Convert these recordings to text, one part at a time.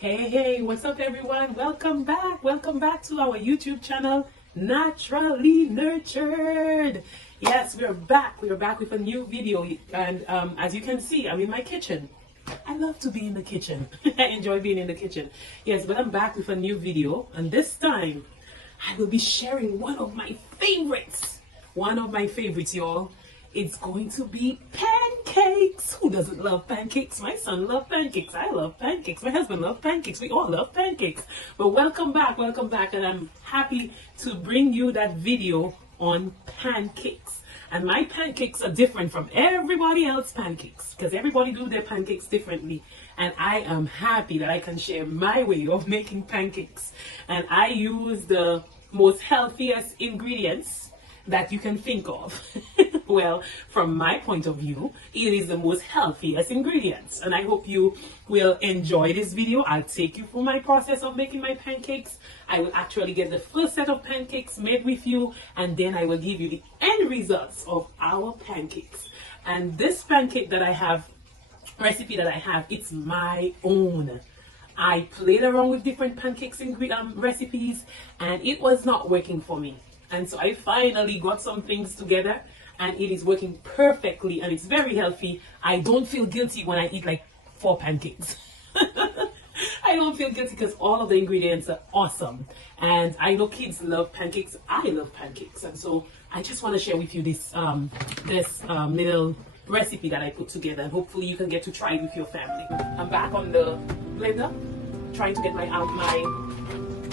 Hey, what's up everyone? Welcome back to our YouTube channel, Naturally Nurtured. Yes, we're back with a new video, and as you can see, I'm in my kitchen. I love to be in the kitchen. I enjoy being in the kitchen. Yes, but I'm back with a new video, and this time I will be sharing one of my favorites, y'all. It's going to be pancakes. Who doesn't love pancakes? My son loves pancakes. I love pancakes. My husband loves pancakes. We all love pancakes. But welcome back, and I'm happy to bring you that video on pancakes. And my pancakes are different from everybody else's pancakes because everybody do their pancakes differently. And I am happy that I can share my way of making pancakes. And I use the most healthiest ingredients that you can think of. Well, from my point of view, it is the most healthiest ingredients, and I hope you will enjoy this video. I'll take you through my process of making my pancakes. I will actually get the first set of pancakes made with you, and then I will give you the end results of our pancakes. And this pancake that I have, recipe that I have, it's my own. I played around with different pancakes recipes, and it was not working for me. And so I finally got some things together, and it is working perfectly, and it's very healthy. I don't feel guilty when I eat like 4 pancakes. I don't feel guilty because all of the ingredients are awesome. And I know kids love pancakes. I love pancakes. And so I just want to share with you this little recipe that I put together, and hopefully you can get to try it with your family. I'm back on the blender, trying to get my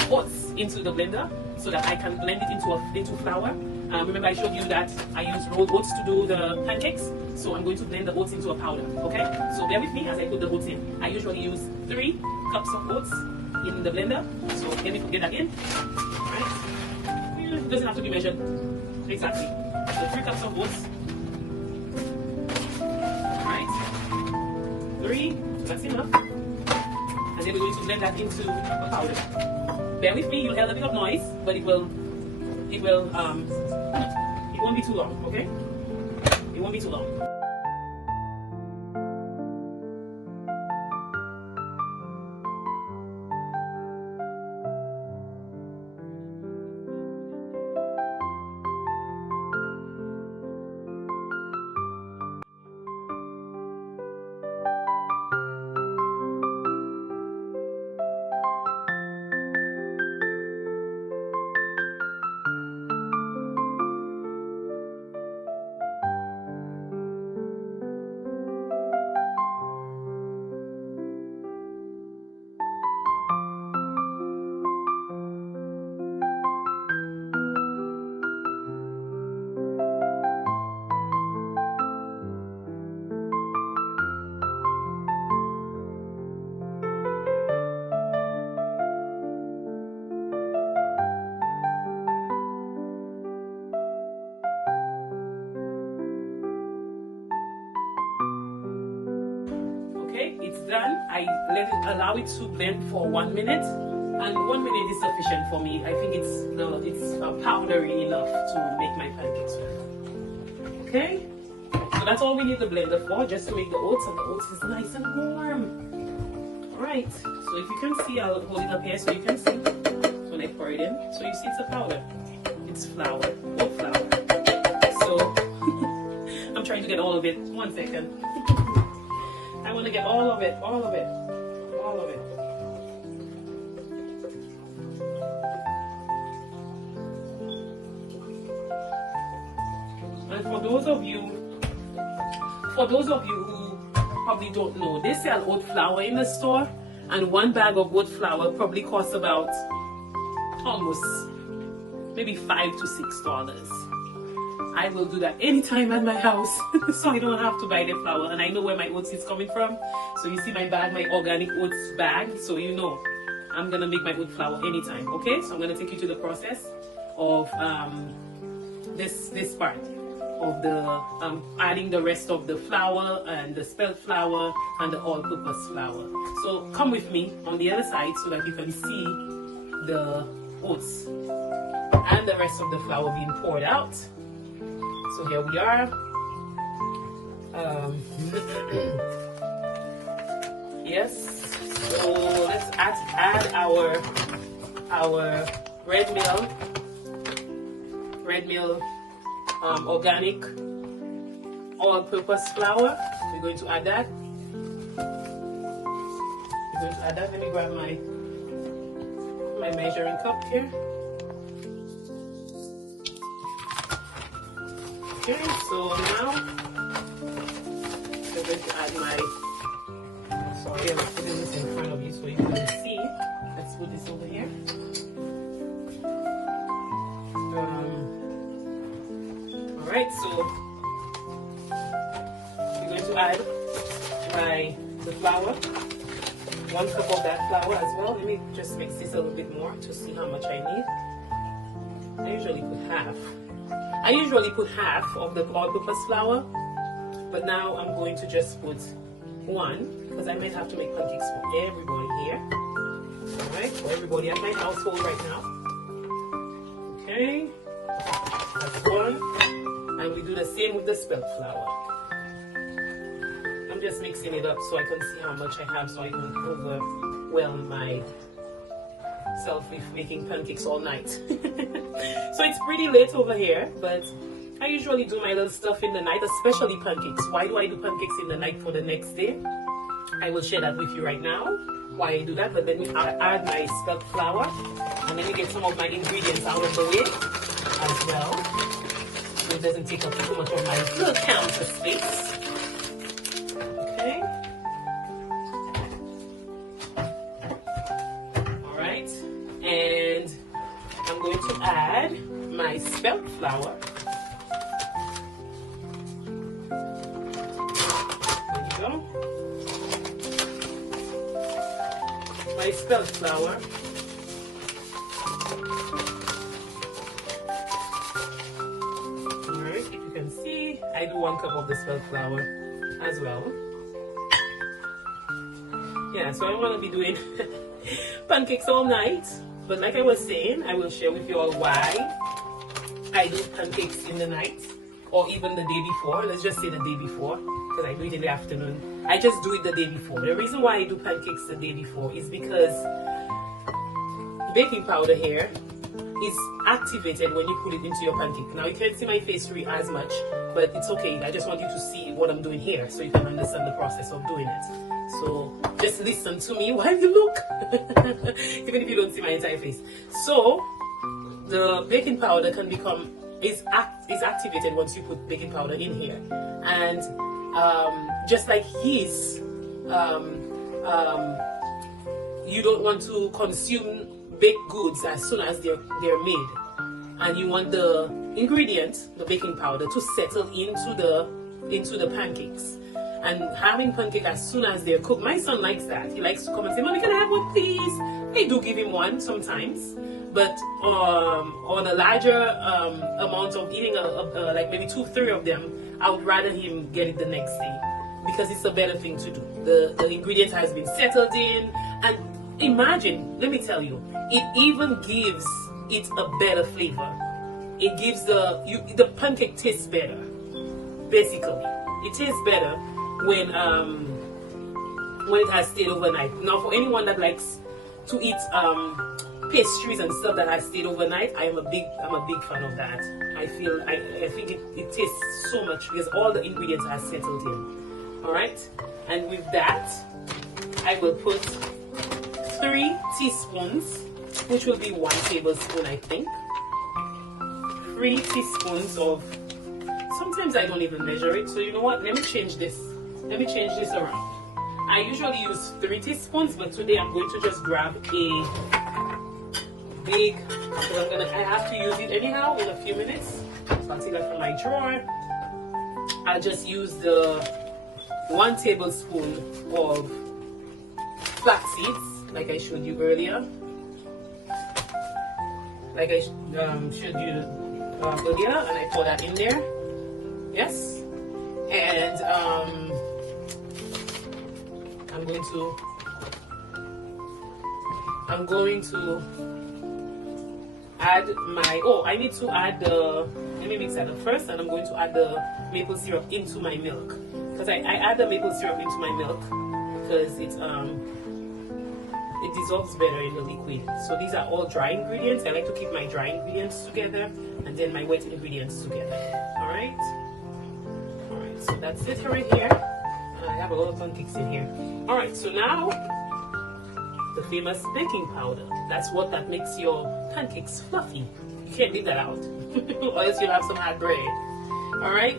oats into the blender so that I can blend it into flour. Remember I showed you that I use rolled oats to do the pancakes, so I'm going to blend the oats into a powder, okay? So bear with me as I put the oats in. I usually use 3 cups of oats in the blender, so let me get that in. Right? It doesn't have to be measured exactly. So 3 cups of oats. Alright, 3, so that's enough. And then we're going to blend that into a powder. Bear with me, you'll hear a bit of noise, but it won't be too long, okay? It won't be too long. It's done. I allow it to blend for 1 minute, and 1 minute is sufficient for me. I think it's powdery enough to make my pancakes with. Okay, so that's all we need the blender for, just to make the oats, and the oats is nice and warm. All right, so if you can see, I'll hold it up here so you can see. So when I pour it in, so you see it's a powder. It's flour, oat flour. So I'm trying to get all of it. 1 second. I want to get all of it. And for those of you who probably don't know, they sell oat flour in the store, and 1 bag of oat flour probably costs about almost maybe $5 to $6. I will do that anytime at my house, so I don't have to buy the flour, and I know where my oats is coming from. So you see my bag, my organic oats bag, so you know I'm gonna make my oat flour anytime. Okay, so I'm gonna take you to the process of this part of the adding the rest of the flour and the spelt flour and the all-purpose flour. So come with me on the other side so that you can see the oats and the rest of the flour being poured out. So here we are. Yes, so let's add our red mill organic all-purpose flour. We're going to add that. Let me grab my measuring cup here. Okay, so now I'm going to add my, sorry, I'm putting this in front of you so you can see. Let's put this over here. Alright, so we're going to add the flour. 1 cup of that flour as well. Let me just mix this a little bit more to see how much I need. I usually put half of the all-purpose flour, but now I'm going to just put 1 because I might have to make pancakes for everybody here. Alright, for everybody at my household right now. Okay, that's 1. And we do the same with the spelt flour. I'm just mixing it up so I can see how much I have so I don't overwhelm myself with making pancakes all night. So it's pretty late over here, but I usually do my little stuff in the night, especially pancakes. Why do I do pancakes in the night for the next day? I will share that with you right now, why I do that. But then I add my spelt flour, and then we get some of my ingredients out of the way as well, so it doesn't take up too much of my little counter space. Okay. Alright, and I'm going to add my spelt flour. There you go. My spelt flour. Alright, if you can see, I do 1 cup of the spelt flour as well. Yeah, so I'm gonna be doing pancakes all night, but like I was saying, I will share with you all why I do pancakes in the night or even the day before. Let's just say the day before, because I do it in the afternoon. I just do it the day before. The reason why I do pancakes the day before is because baking powder here is activated when you put it into your pancake. Now you can't see my face as much, but it's okay. I just want you to see what I'm doing here so you can understand the process of doing it. So just listen to me while you look, even if you don't see my entire face. So the baking powder is activated once you put baking powder in here, and just like yeast, you don't want to consume baked goods as soon as they're made, and you want the ingredient, the baking powder, to settle into the pancakes. And having pancake as soon as they're cooked. My son likes that. He likes to come and say, "Mommy, can I have one, please?" I do give him one sometimes, but on a larger amount of eating, like maybe 2-3 of them, I would rather him get it the next day because it's a better thing to do. The ingredient has been settled in, and imagine, let me tell you, it even gives it a better flavor. It gives the pancake tastes better. Basically, it tastes better when it has stayed overnight. Now, for anyone that likes to eat pastries and stuff that has stayed overnight, I'm a big fan of that. I think it tastes so much because all the ingredients are settled in. All right, and with that, I will put 3 teaspoons, which will be 1 tablespoon, I think. 3 teaspoons of. Sometimes I don't even measure it, so you know what? Let me change this around. I usually use 3 teaspoons, but today I'm going to just grab a big, because I have to use it anyhow in a few minutes. So I'll take that from my drawer. I'll just use the 1 tablespoon of flax seeds, like I showed you earlier. Like I showed you earlier, and I pour that in there. Yes, and I'm going to add my, I need to add let me mix that up first, and I'm going to add the maple syrup into my milk, because I add the maple syrup into my milk because it it dissolves better in the liquid. So these are all dry ingredients. I like to keep my dry ingredients together and then my wet ingredients together. All right, so that's it right here. I have a lot of pancakes in here. All right, so now the famous baking powder. That's what that makes your pancakes fluffy. You can't leave that out or else you'll have some hard bread. All right,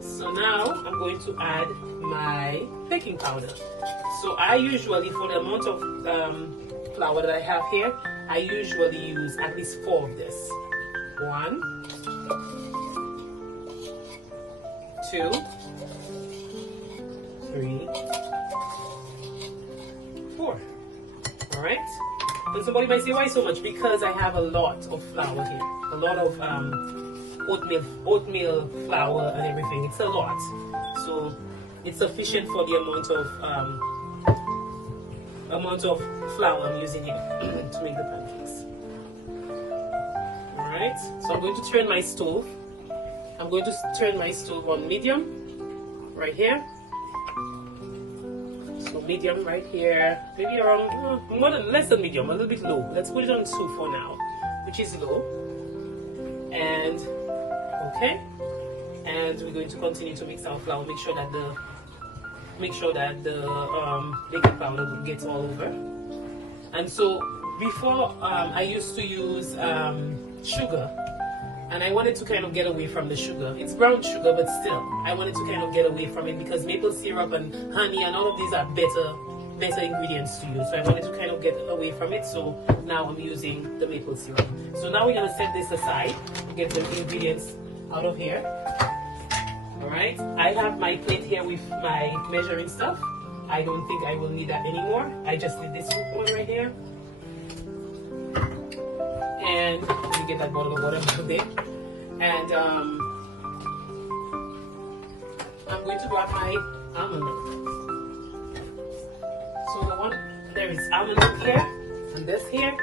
so now I'm going to add my baking powder. So I usually, for the amount of flour that I have here, I usually use at least 4 of this. 1, 2, 3, 4. All right. And somebody might say, why so much? Because I have a lot of flour here, a lot of oatmeal flour and everything. It's a lot, so it's sufficient for the amount of flour I'm using here to make the pancakes. All right. So I'm going to turn my stove. I'm going to turn my stove on medium, right here. So medium right here, maybe around less than medium, a little bit low. Let's put it on 2 for now, which is low. And okay, and we're going to continue to mix our flour. Make sure that the baking powder gets all over. And so before I used to use sugar, and I wanted to kind of get away from the sugar. It's brown sugar, but still, I wanted to kind of get away from it because maple syrup and honey and all of these are better ingredients to use. So I wanted to kind of get away from it. So now I'm using the maple syrup. So now we're gonna set this aside, get the ingredients out of here. All right, I have my plate here with my measuring stuff. I don't think I will need that anymore. I just need this one right here. And let me get that bottle of water out of there. And I'm going to grab my almond milk. So there is almond milk here and this here.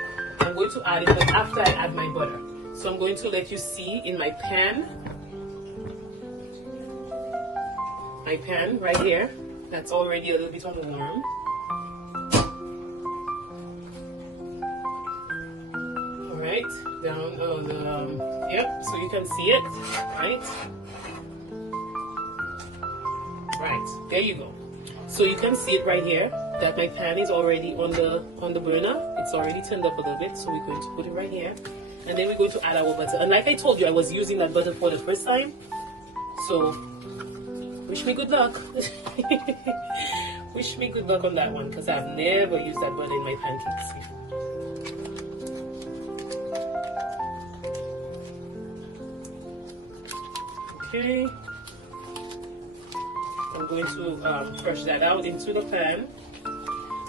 I'm going to add it, but after I add my butter. So I'm going to let you see in my pan right here, that's already a little bit warm. Right down yep, so you can see it, right, there you go. So you can see it right here that my pan is already on the burner. It's already turned up a little bit, so we're going to put it right here, and then we're going to add our butter. And like I told you, I was using that butter for the first time, so wish me good luck. Wish me good luck on that one, because I've never used that butter in my pancakes before. Okay, I'm going to crush that out into the pan.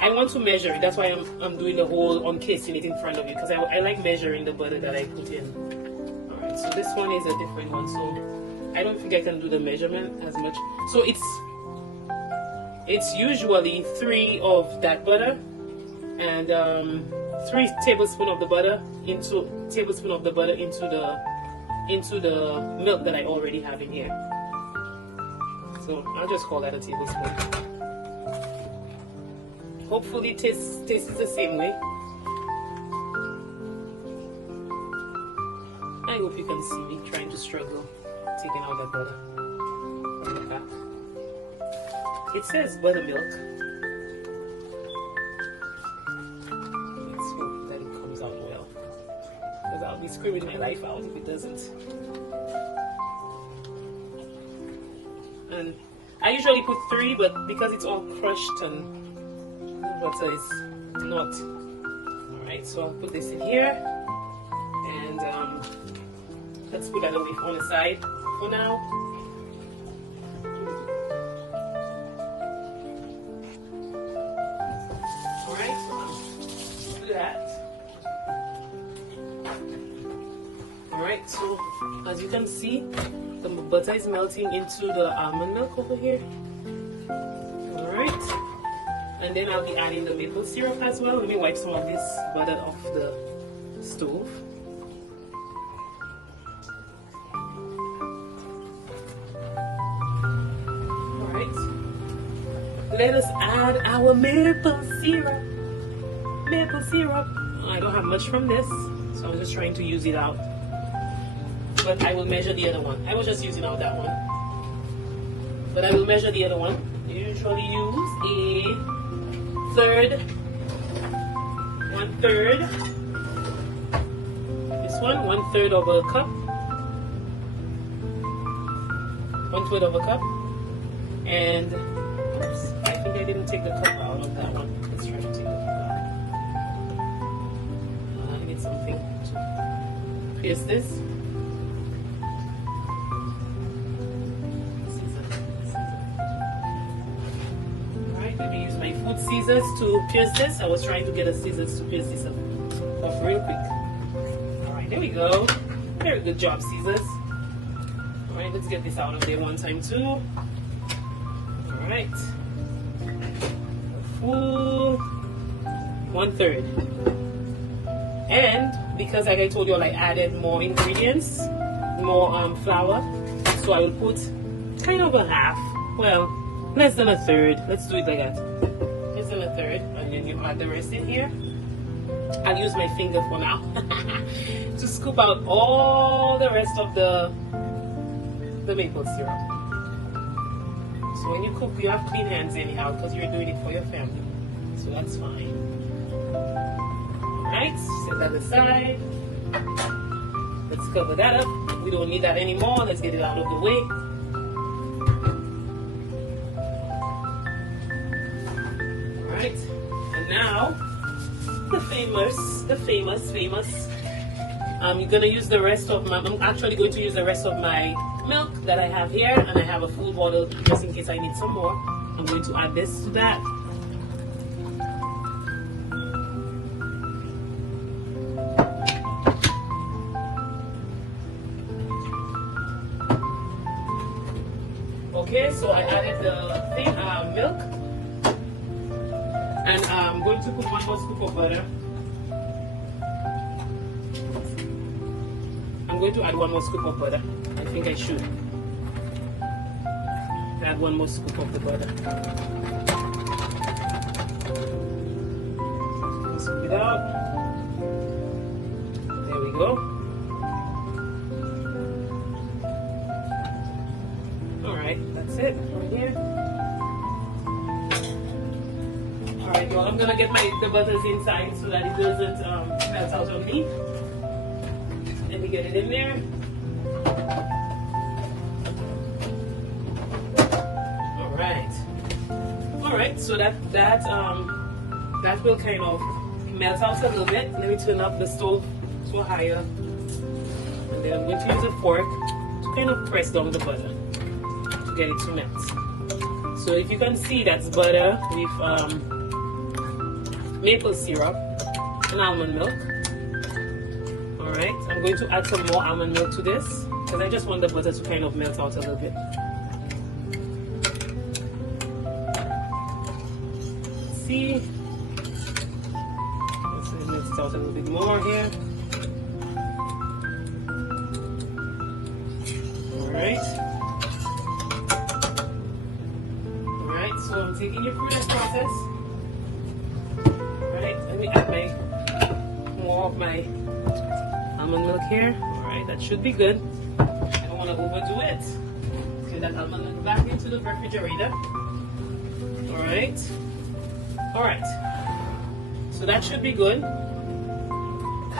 I want to measure it, that's why I'm doing the whole uncasing it in front of you, because I like measuring the butter that I put in. Alright, so this one is a different one, so I don't think I can do the measurement as much. So it's usually 3 of that butter and 3 tablespoons of the butter into the milk that I already have in here. So I'll just call that a tablespoon. Hopefully it tastes the same way. I hope you can see me trying to struggle taking out that butter from the pack. It says buttermilk. Let's hope that it comes out well, because I'll be screaming my life out if it doesn't. And I usually put 3, but because it's all crushed and the butter is not. Alright, so I'll put this in here, and let's put that away on the side for now. Alright, so do that. Alright, so as you can see, the butter is melting into the almond milk over here. Alright, and then I'll be adding the maple syrup as well. Let me wipe some of this butter off the stove. Alright, let us add our maple syrup. maple syrup. I don't have much from this, so I'm just trying to use it out. But I will measure the other one. I was just using out that one. But I will measure the other one. I usually use a third, 1/3. This one, 1/3 of a cup. 1/3 of a cup. And oops, I think I didn't take the cup out of that one. Let's try to take the cup out. I need something to pierce this. Food scissors to pierce this. I was trying to get a scissors to pierce this off real quick. Alright, there we go. Very good job, scissors. Alright, let's get this out of there one time too. Alright. Full 1/3. And because like I told you, I added more ingredients, more flour. So I will put kind of a half. Well, less than 1/3. Let's do it like that. Less than 1/3, and then you add the rest in here. I'll use my finger for now to scoop out all the rest of the maple syrup. So when you cook, you have clean hands anyhow because you're doing it for your family. So that's fine. Alright, set that aside. Let's cover that up. We don't need that anymore. Let's get it out of the way. And now the famous I'm gonna use the rest of my I'm actually going to use the rest of my milk that I have here, and I have a full bottle just in case I need some more. I'm going to add this to that. Okay, so I added the milk. And I'm going to put 1 more scoop of butter. I'm going to add 1 more scoop of butter. I think I should. Add 1 more scoop of the butter. Scoop it out. There we go. Alright, that's it right here. Alright, y'all, I'm gonna get the butters inside so that it doesn't melt out on me. Let me get it in there. Alright, so that will kind of melt out a little bit. Let me turn up the stove to higher. And then I'm going to use a fork to kind of press down the butter to get it to melt. So if you can see, that's butter with maple syrup and almond milk. Alright, I'm going to add some more almond milk to this because I just want the butter to kind of melt out a little bit. Let's see. Let's melt it out a little bit more here. Alright. Alright, so I'm taking you through this process. Let me add more of my almond milk here. Alright, that should be good. I don't want to overdo it. Get that almond milk back into the refrigerator. Alright. Alright. So that should be good.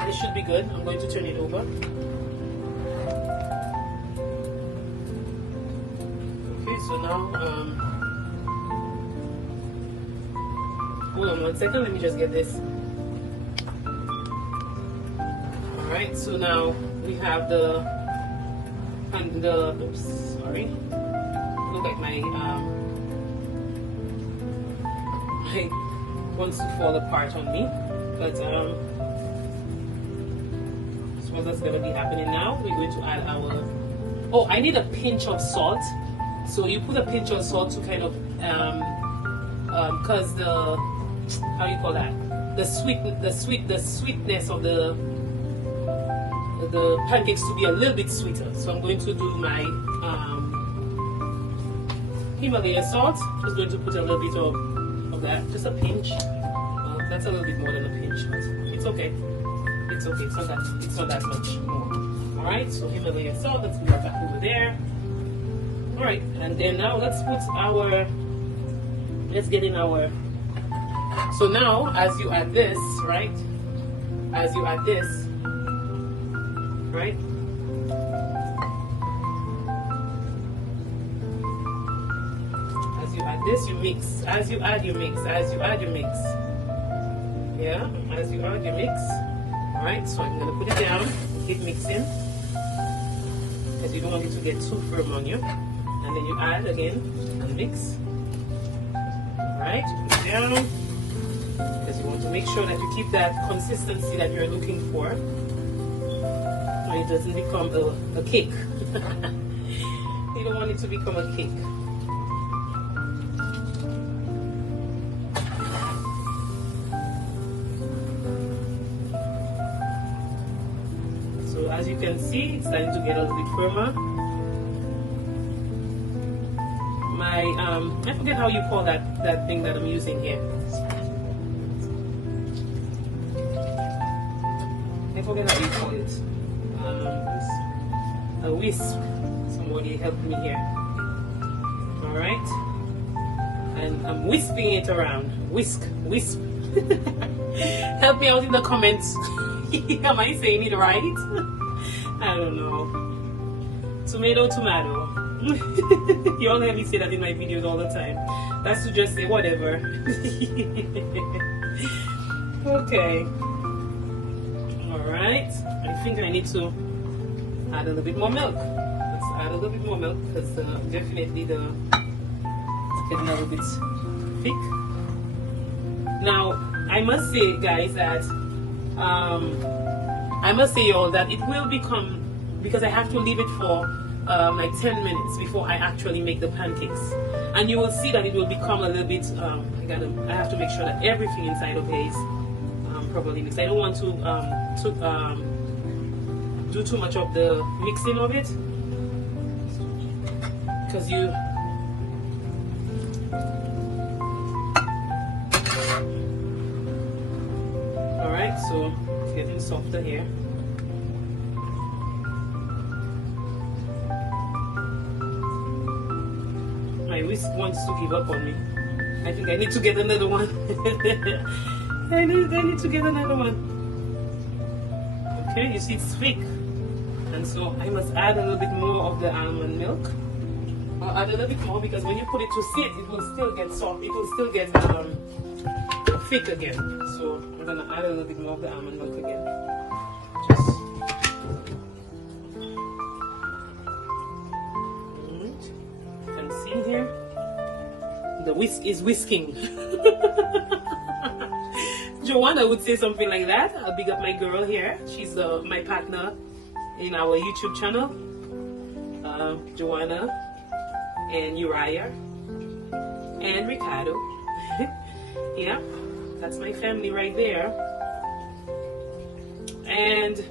It should be good. I'm going to turn it over. Okay, so now hold on 1 second, let me just get this. Alright, so now we have oops, sorry. Look like my wants to fall apart on me. But so what's gonna be happening now? We're going to add our I need a pinch of salt. So you put a pinch of salt to kind of cause the how you call that? The sweetness of the pancakes to be a little bit sweeter. So I'm going to do my Himalaya salt. Just going to put a little bit of that, just a pinch. That's a little bit more than a pinch, but it's okay. It's okay. It's not that much more. All right. So Himalaya salt. Let's move it back over there. All right. And then now let's get in our. So now, as you add this, right? As you add this, right? As you add this, you mix. As you add, you mix. As you add, you mix. Yeah, as you add, you mix. All right, so I'm gonna put it down, keep mixing, because you don't want it to get too firm on you. And then you add again and mix. All right, put it down, because you want to make sure that you keep that consistency that you're looking for, so it doesn't become a cake. You don't want it to become a cake. So as you can see, it's starting to get a little bit firmer. I forget how you call that thing that I'm using here. I forget how you call it. A whisk. Somebody help me here. All right. And I'm wisping it around. Whisk. Help me out in the comments. Am I saying it right? I don't know. Tomato. You all hear me say that in my videos all the time. That's to just say whatever. Okay. Alright. I think I need to add a little bit more milk. Let's add a little bit more milk because definitely it's getting a little bit thick. Now, I must say, guys, that I must say, y'all, that it will become, because I have to leave it for like 10 minutes before I actually make the pancakes, and you will see that it will become a little bit I have to make sure that everything inside of it is properly mixed. I don't want to do too much of the mixing of it, because alright, so it's getting softer here. My whisk wants to give up on me. I think I need to get another one. I need to get another one. Okay, you see it's thick. And so I must add a little bit more of the almond milk. I'll add a little bit more because when you put it to sit, it will still get soft. It will still get thick again. So I'm gonna add a little bit more of the almond milk again. You can see here, the whisk is whisking. Joanna would say something like that. I'll big up my girl here. She's my partner in our YouTube channel. Joanna and Uriah and Ricardo. Yeah, that's my family right there. And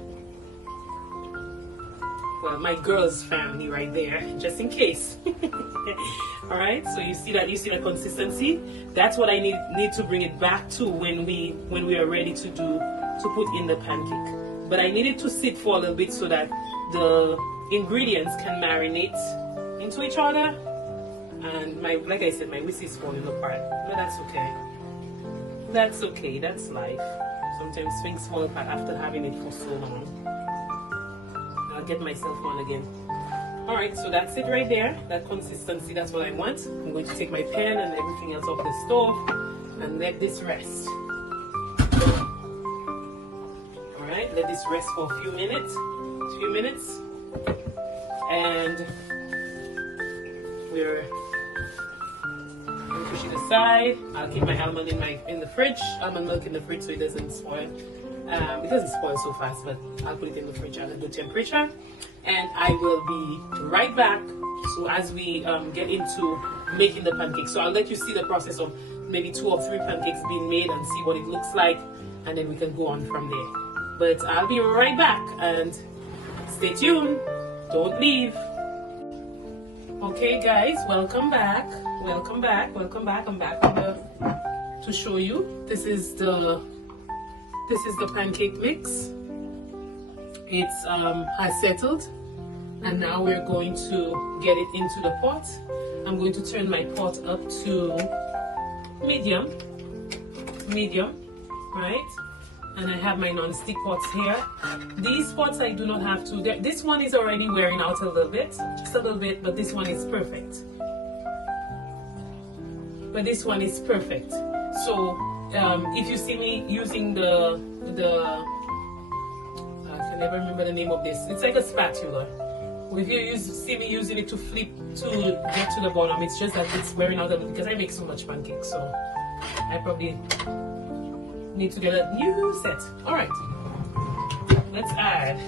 well, my girl's family right there, just in case. All right, so you see the consistency. That's what I need to bring it back to when we are ready to put in the pancake. But I need it to sit for a little bit so that the ingredients can marinate into each other. And like I said, my whisk is falling apart, but that's okay. That's okay. That's life. Sometimes things fall apart after having it for so long. I'll get myself one again. All right, so that's it right there. That consistency, that's what I want. I'm going to take my pan and everything else off the stove and let this rest. All right, let this rest for a few minutes. And we're going to push it aside. I'll keep my almond in the fridge, almond milk in the fridge so it doesn't spoil. It doesn't spoil so fast, but I'll put it in the fridge at a good temperature. And I will be right back. So as we get into making the pancakes, so I'll let you see the process of maybe 2 or 3 pancakes being made and see what it looks like, and then we can go on from there. But I'll be right back, and stay tuned. Don't leave. Okay, guys, welcome back. I'm back to show you. This is the pancake mix. It's has settled, and now we're going to get it into the pot. I'm going to turn my pot up to medium, right? And I have my non-stick pots here. These pots I do not have to. This one is already wearing out a little bit, just a little bit, but this one is perfect. So if you see me using the I can never remember the name of this. It's like a spatula. If you see me using it to flip to get to the bottom, it's just that it's wearing out a little because I make so much pancakes, so I probably need to get a new set. All right, let's add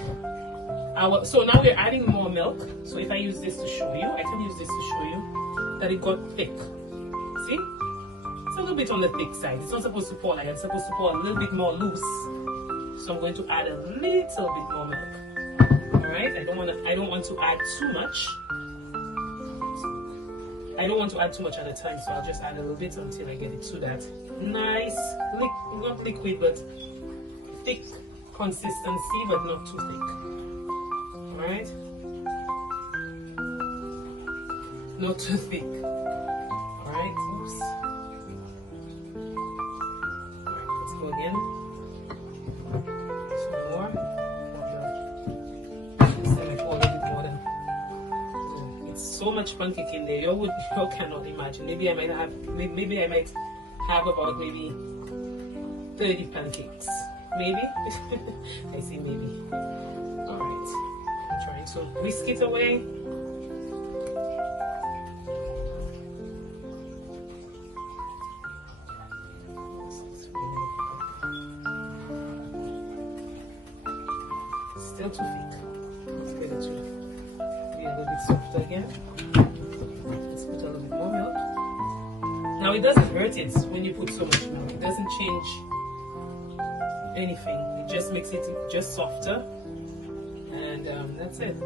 our. So now we're adding more milk. So if I use this to show you, I can use this to show you that it got thick. See, it's a little bit on the thick side. It's not supposed to pour like it's supposed to pour a little bit more loose. So I'm going to add a little bit more milk. Right? I don't want to add too much. I don't want to add too much at a time, so I'll just add a little bit until I get it to that nice, not liquid, but thick consistency, but not too thick. Alright? Not too thick. Alright, oops. Alright, let's go again. Some more. So much pancake in there, you cannot imagine. Maybe I might have about maybe 30 pancakes. Maybe. I say maybe. All right, I'm trying to whisk it away. Still too thick. Let's get it to be a little bit softer again. Let's put a little bit more milk. Now it doesn't hurt it when you put so much milk. It doesn't change anything. It just makes it just softer, and that's it.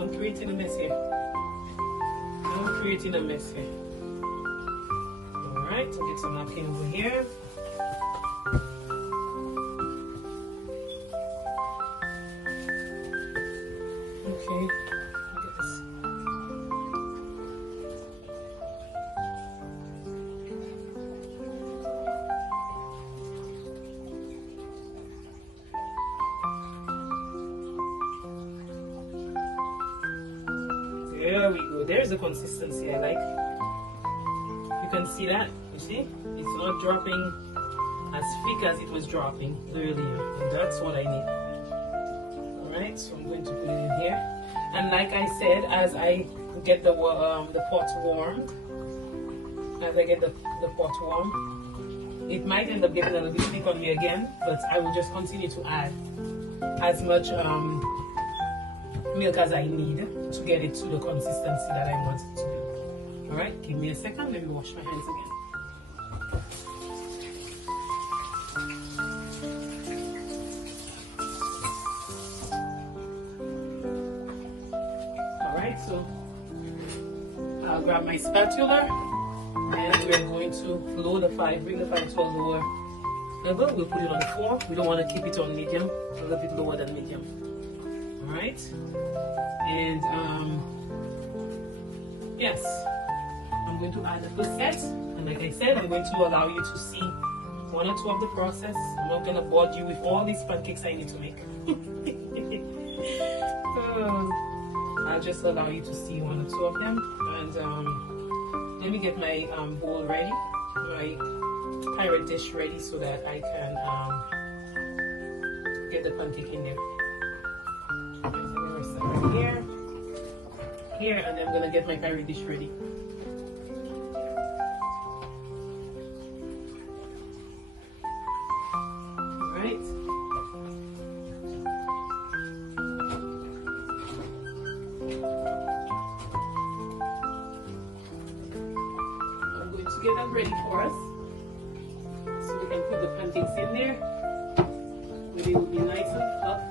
I'm creating a mess here. Alright, I'll get some napkin over here. Okay, look at this. There we go. There's the consistency I like. You can see that. You see? It's not dropping as thick as it was dropping earlier. And that's what I need. Alright, so I'm going to put it in here. And like I said, as I get the pot warmed, it might end up getting a little bit thick on me again, but I will just continue to add as much milk as I need to get it to the consistency that I want it to be. Alright, give me a second, let me wash my hands again. Alright, so I'll grab my spatula and we're going to bring the fire to a lower level. We'll put it on 4. We don't want to keep it on medium, a little bit lower than medium. Alright, and yes, I'm going to add the first set, and like I said, I'm going to allow you to see 1 or 2 of the process. I'm not going to bore you with all these pancakes I need to make. I'll just allow you to see 1 or 2 of them, and let me get my bowl ready, my pirate dish ready, so that I can get the pancake in there. Here, and I'm gonna get my curry dish ready. Alright. I'm going to get them ready for us, so we can put the pancakes in there. they will be nice and fluffy.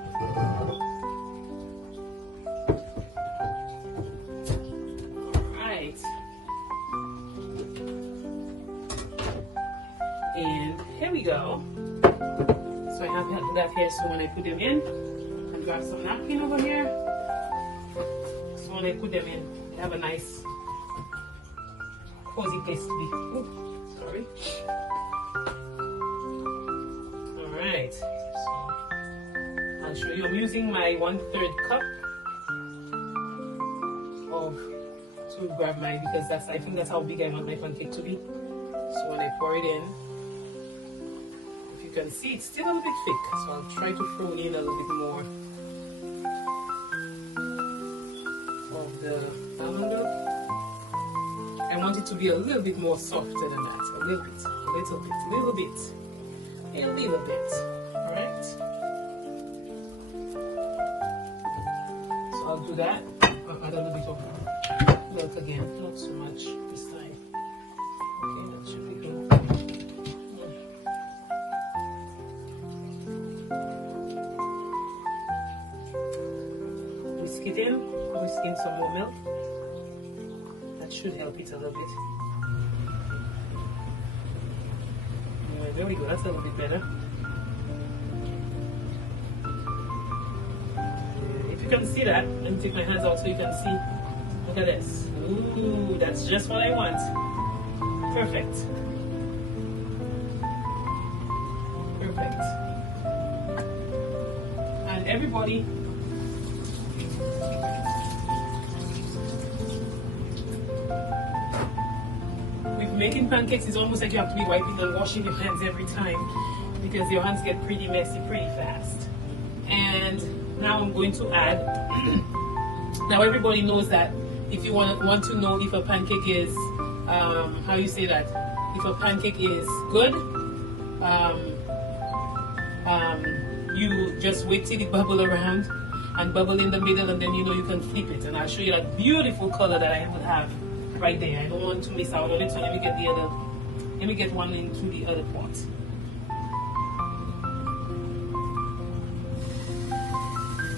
Alright. And here we go. So I have that here, so when I put them in, and grab some napkin over here. So when I put them in, they have a nice cozy place to be. Ooh, sorry. Alright. So I'll show you. I'm using my 1/3 cup to grab my, because I think that's how big I want my pancake to be. So when I pour it in, you can see it's still a little bit thick, so I'll try to throw in a little bit more of the almond milk. I want it to be a little bit more softer than that. A little bit. Alright? So I'll do that. I'll add a little bit of milk again. Not so much this time. Okay, that should be good. Whisk it in some more milk. That should help it a little bit. Anyway, there we go, that's a little bit better. If you can see that, let me take my hands out so you can see. Look at this. Ooh, that's just what I want. Perfect. Perfect. And everybody, making pancakes is almost like you have to be wiping and washing your hands every time, because your hands get pretty messy pretty fast. And now I'm going to add, now everybody knows that if you want to know if a pancake is, how you say that, if a pancake is good, you just wait till it bubble around and bubble in the middle, and then you know you can flip it. And I'll show you that beautiful color that I would have right there. I don't want to miss out on it, so let me get one into the other pot.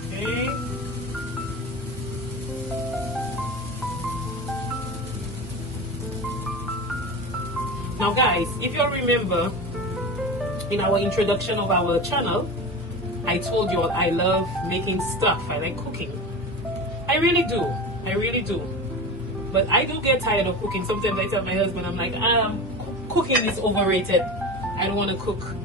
Okay. Now guys, if you remember in our introduction of our channel, I told you all I love making stuff. I like cooking. I really do. But I do get tired of cooking. Sometimes I tell my husband, I'm like, cooking is overrated. I don't want to cook.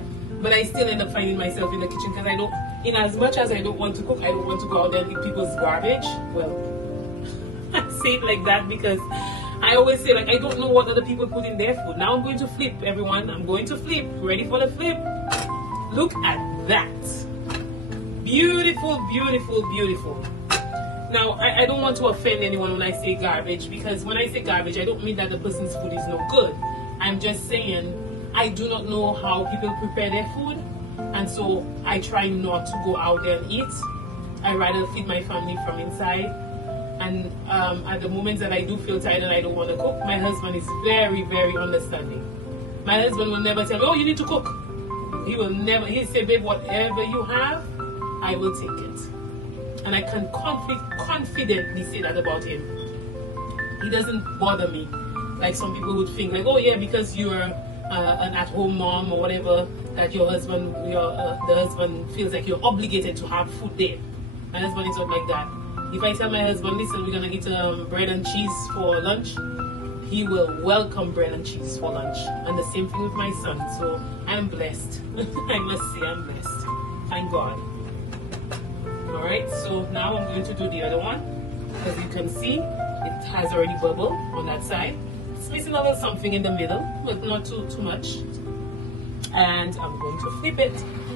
But I still end up finding myself in the kitchen because I don't, in as much as I don't want to cook, I don't want to go out there and eat people's garbage. Well, I say it like that because I always say, like, I don't know what other people put in their food. Now I'm going to flip, everyone. I'm going to flip. Ready for the flip? Look at that. Beautiful, beautiful, beautiful. Now, I don't want to offend anyone when I say garbage, because when I say garbage, I don't mean that the person's food is no good. I'm just saying I do not know how people prepare their food, and so I try not to go out there and eat. I rather feed my family from inside. And at the moments that I do feel tired and I don't want to cook, my husband is very, very understanding. My husband will never tell me, oh, you need to cook. He will never. He'll say, babe, whatever you have, I will take it. And I can confidently say that about him. He doesn't bother me like some people would think, like, oh yeah, because you're an at-home mom or whatever, that your husband, the husband feels like you're obligated to have food there. My husband is not like that. If I tell my husband, listen, we're gonna eat bread and cheese for lunch, he will welcome bread and cheese for lunch. And the same thing with my son. So I'm blessed. I must say I'm blessed. Thank God. Alright, so now I'm going to do the other one. As you can see, it has already bubbled on that side. It's missing a little something in the middle, but not too much. And I'm going to flip it.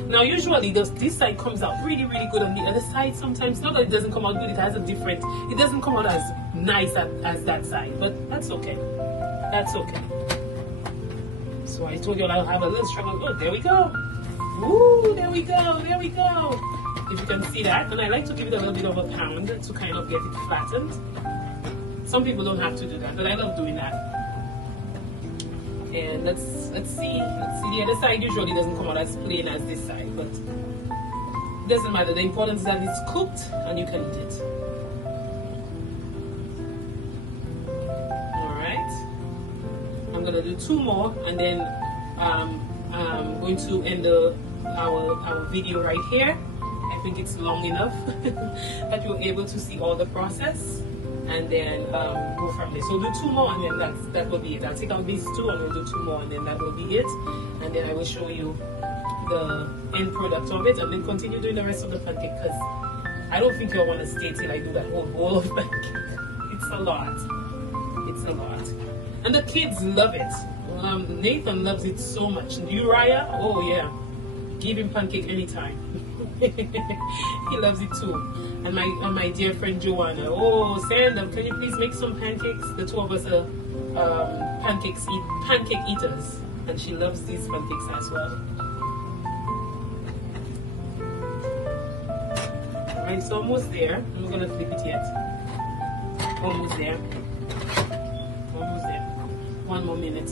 Now usually this side comes out really, really good on the other side. Sometimes, not that it doesn't come out good, it doesn't come out as nice as that side, but that's okay. That's okay. So I told you I'll have a little struggle. Oh, there we go. Ooh, there we go, there we go. If you can see that, and I like to give it a little bit of a pound to kind of get it flattened. Some people don't have to do that, but I love doing that. And let's see. The other side usually doesn't come out as plain as this side, but doesn't matter. The important is that it's cooked and you can eat it. All right. I'm gonna do 2 more, and then I'm going to end our video right here. I think it's long enough that you're able to see all the process, and then go from there. So do 2 more, and then that will be it. I'll take out these 2 and we'll do 2 more, and then that will be it. And then I will show you the end product of it, and then continue doing the rest of the pancake, because I don't think you'll want to stay till I do that whole bowl of pancake. It's a lot. It's a lot. And the kids love it. Nathan loves it so much. Uriah, oh yeah, give him pancake anytime. He loves it too. And my dear friend Joanna, oh Sandra, can you please make some pancakes? The 2 of us are pancake eaters, and she loves these pancakes as well. Alright, it's almost there. I'm not gonna flip it yet. Almost there. Almost there. 1 more minute.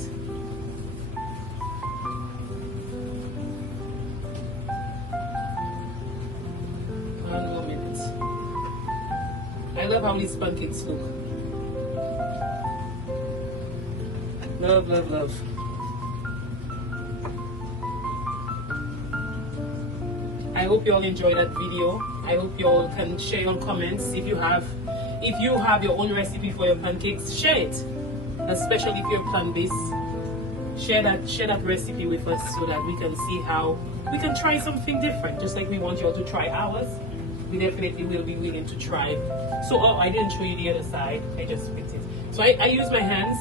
I love how these pancakes look. Love, love, love. I hope you all enjoyed that video. I hope you all can share your comments. If you have your own recipe for your pancakes, share it. Especially if you're plant-based. Share that recipe with us so that we can see how we can try something different. Just like we want you all to try ours, we definitely will be willing to try. So, oh, I didn't show you the other side. I just fixed it. So I use my hands,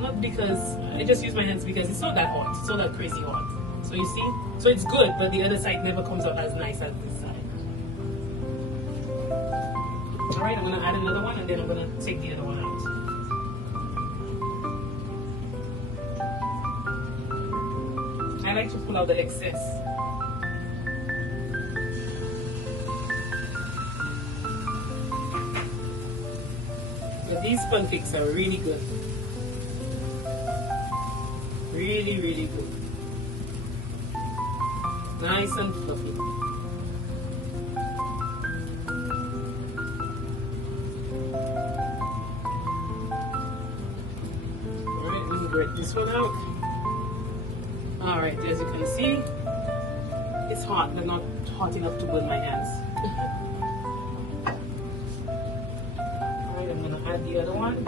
not because, I just use my hands because it's not that hot. It's not that crazy hot. So you see? So it's good, but the other side never comes out as nice as this side. Alright, I'm going to add another one, and then I'm going to take the other one out. I like to pull out the excess. But these pancakes are really good. Really, really good. Nice and fluffy. Alright, we can break this one out. Alright, as you can see, it's hot, but not hot enough to burn my hands. Alright, I'm going to add the other one.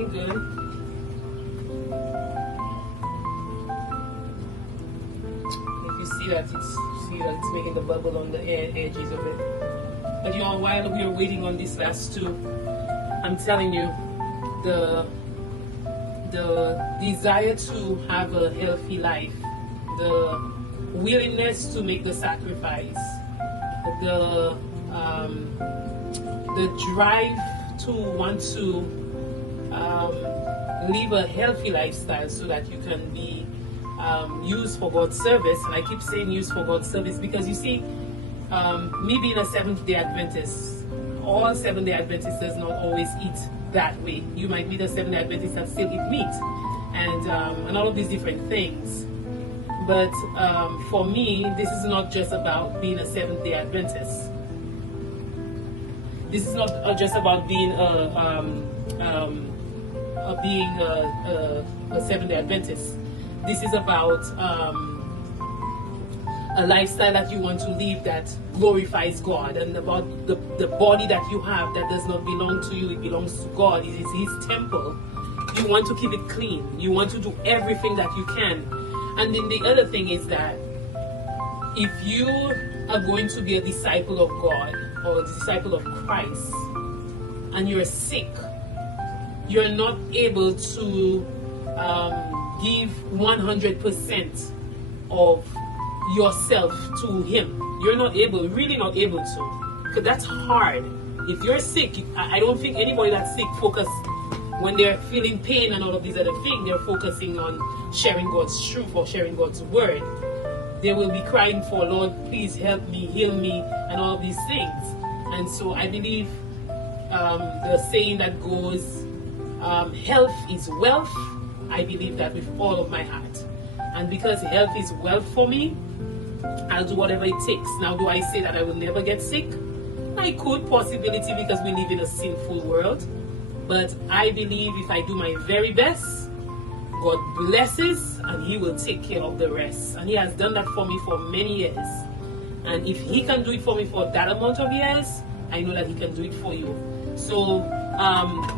Good. If you see that it's making the bubble on the edges of it. But you know, while we are waiting on these last 2, I'm telling you, the desire to have a healthy life, the willingness to make the sacrifice, the drive to want to live a healthy lifestyle so that you can be used for God's service. And I keep saying used for God's service because you see, me being a Seventh-day Adventist, all Seventh-day Adventists does not always eat that way. You might be the Seventh-day Adventist that still eat meat and all of these different things. But for me, this is not just about being a Seventh-day Adventist. This is not just about being a Seventh-day Adventist. This is about a lifestyle that you want to live that glorifies God, and about the body that you have that does not belong to you, it belongs to God. It is His temple. You want to keep it clean. You want to do everything that you can. And then the other thing is that if you are going to be a disciple of God or a disciple of Christ, and you're sick, you're not able to give 100% of yourself to Him. You're not able, really not able to, because that's hard. If you're sick, I don't think anybody that's sick focus when they're feeling pain and all of these other things. They're focusing on sharing God's truth or sharing God's word. They will be crying for, Lord, please help me, heal me, and all of these things. And so I believe the saying that goes, health is wealth. I believe that with all of my heart. And because health is wealth for me, I'll do whatever it takes. Now, do I say that I will never get sick? I could, possibility, because we live in a sinful world. But I believe if I do my very best, God blesses and He will take care of the rest. And He has done that for me for many years. And if He can do it for me for that amount of years, I know that He can do it for you. So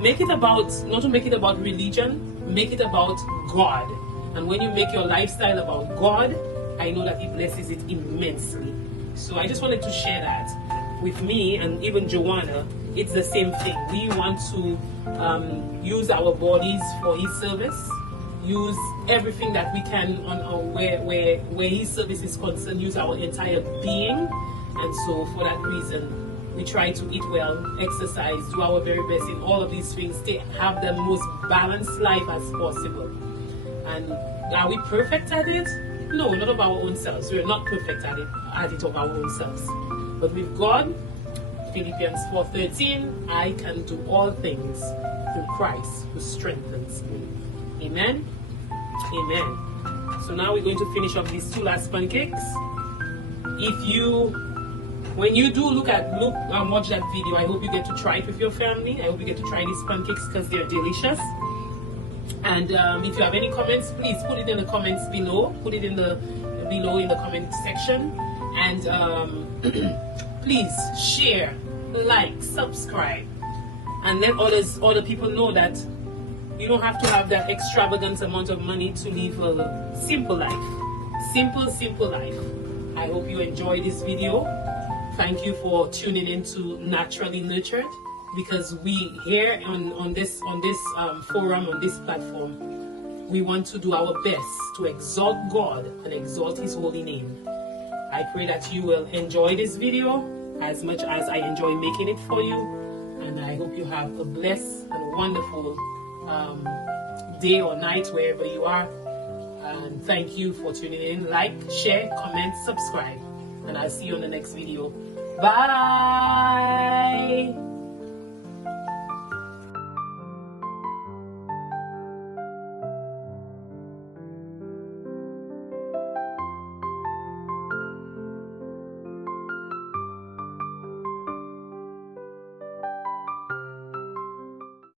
make it about, not to make it about religion, make it about God. And when you make your lifestyle about God, I know that He blesses it immensely. So I just wanted to share that with me, and even Joanna. It's the same thing. We want to use our bodies for His service, use everything that we can on our, where His service is concerned, use our entire being. And so for that reason, we try to eat well, exercise, do our very best in all of these things, have the most balanced life as possible. And are we perfect at it? No, not of our own selves. We're not perfect at it of our own selves. But with God, Philippians 4:13, I can do all things through Christ who strengthens me. Amen? Amen. So now we're going to finish up these two last pancakes. When you do look and watch that video, I hope you get to try it with your family. I hope you get to try these pancakes because they're delicious. And if you have any comments, please put it in the comments below. Put it below in the comment section. And please share, like, subscribe, and let other people know that you don't have to have that extravagant amount of money to live a simple life. Simple life. I hope you enjoyed this video. Thank you for tuning in to Naturally Nurtured, because we here on this forum, on this platform, we want to do our best to exalt God and exalt His holy name. I pray that you will enjoy this video as much as I enjoy making it for you, and I hope you have a blessed and wonderful day or night wherever you are. And thank you for tuning in. Like, share, comment, subscribe, and I'll see you on the next video. Bye.